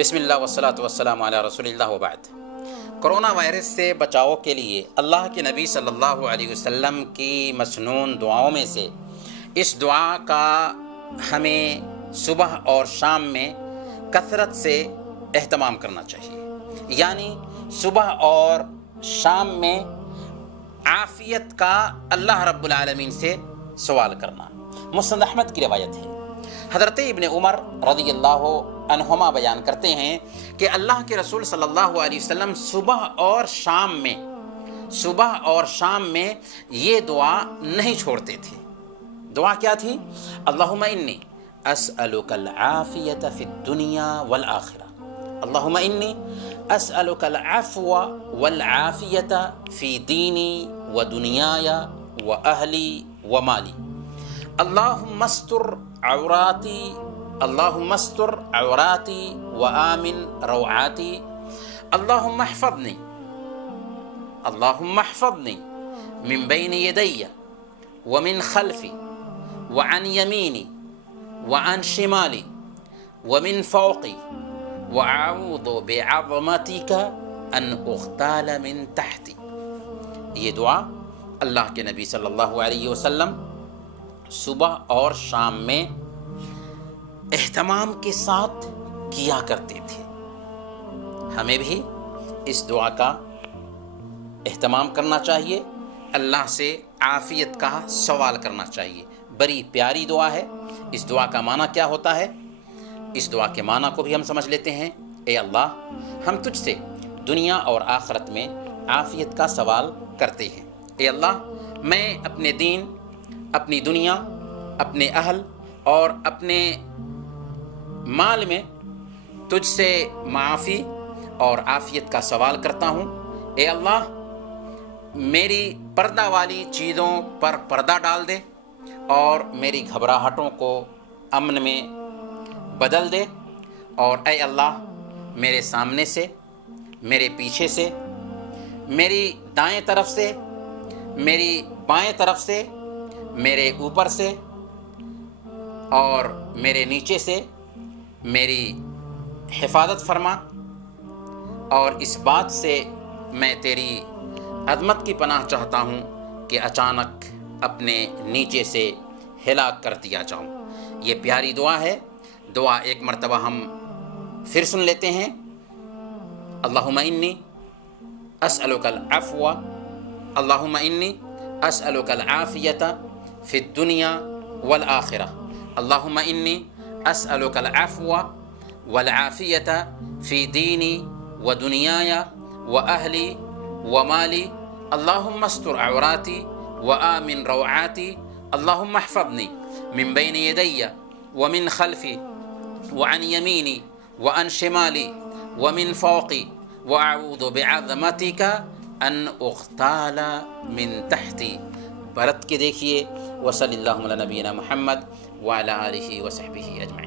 بسم اللہ والصلاۃ والسلام علی رسول اللہ وبعد۔ کرونا وائرس سے بچاؤ کے لیے اللہ کے نبی صلی اللہ علیہ وسلم کی مسنون دعاؤں میں سے اس دعا کا ہمیں صبح اور شام میں کثرت سے اہتمام کرنا چاہیے، یعنی صبح اور شام میں عافیت کا اللہ رب العالمین سے سوال کرنا۔ مسند احمد کی روایت ہے، حضرت ابن عمر رضی اللہ عنہما بیان کرتے ہیں کہ اللہ کے رسول صلی اللہ علیہ وسلم صبح اور شام میں یہ دعا نہیں چھوڑتے تھے۔ دعا کیا تھی؟ اللہم انی اسألک العافیت فی الدنیا والآخرہ، اللہم انی اسألک العفو والعافیت فی دینی و دنیای و اہلی و مالی، اللہم استر عوراتی، اللہم استر عوراتی و آمن روعاتی، اللہم احفظنی من بین یدی ومن خلفی وعن یمینی وعن شمالی ومن فوقی وأعوذ بعظمتک ان اغتال من تحتی۔ یہ دعا اللہ کے نبی صلی اللہ علیہ وسلم صبح اور شام میں اہتمام کے ساتھ کیا کرتے تھے۔ ہمیں بھی اس دعا کا اہتمام کرنا چاہیے، اللہ سے عافیت کا سوال کرنا چاہیے۔ بڑی پیاری دعا ہے۔ اس دعا کا معنی کیا ہوتا ہے؟ اس دعا کے معنی کو بھی ہم سمجھ لیتے ہیں۔ اے اللہ، ہم تجھ سے دنیا اور آخرت میں عافیت کا سوال کرتے ہیں۔ اے اللہ، میں اپنے دین، اپنی دنیا، اپنے اہل اور اپنے مال میں تجھ سے معافی اور عافیت کا سوال کرتا ہوں۔ اے اللہ، میری پردہ والی چیزوں پر پردہ ڈال دے اور میری گھبراہٹوں کو امن میں بدل دے، اور اے اللہ، میرے سامنے سے، میرے پیچھے سے، میری دائیں طرف سے، میری بائیں طرف سے، میرے اوپر سے اور میرے نیچے سے میری حفاظت فرما، اور اس بات سے میں تیری عظمت کی پناہ چاہتا ہوں کہ اچانک اپنے نیچے سے ہلاک کر دیا جاؤں۔ یہ پیاری دعا ہے۔ دعا ایک مرتبہ ہم پھر سن لیتے ہیں۔ اللہم انی اسألک العفو، اللہم انی اسألک العافیت فی الدنیا والآخرہ، اللہم انی اسألک العفو والعافیت فی دینی و دنیای و اہلی و مالی، اللہم استر عوراتی و آمن روعاتی، اللہم احفظنی من بین یدی ومن خلفی وعن یمینی وعن شمالی ومن فوقی واعوذ بعظمتک ان اغتال من تحتی۔ برت کے دیکھیے۔ وصلی اللہ علی نبینا محمد وعلی آلہ وصحبہ اجمعین۔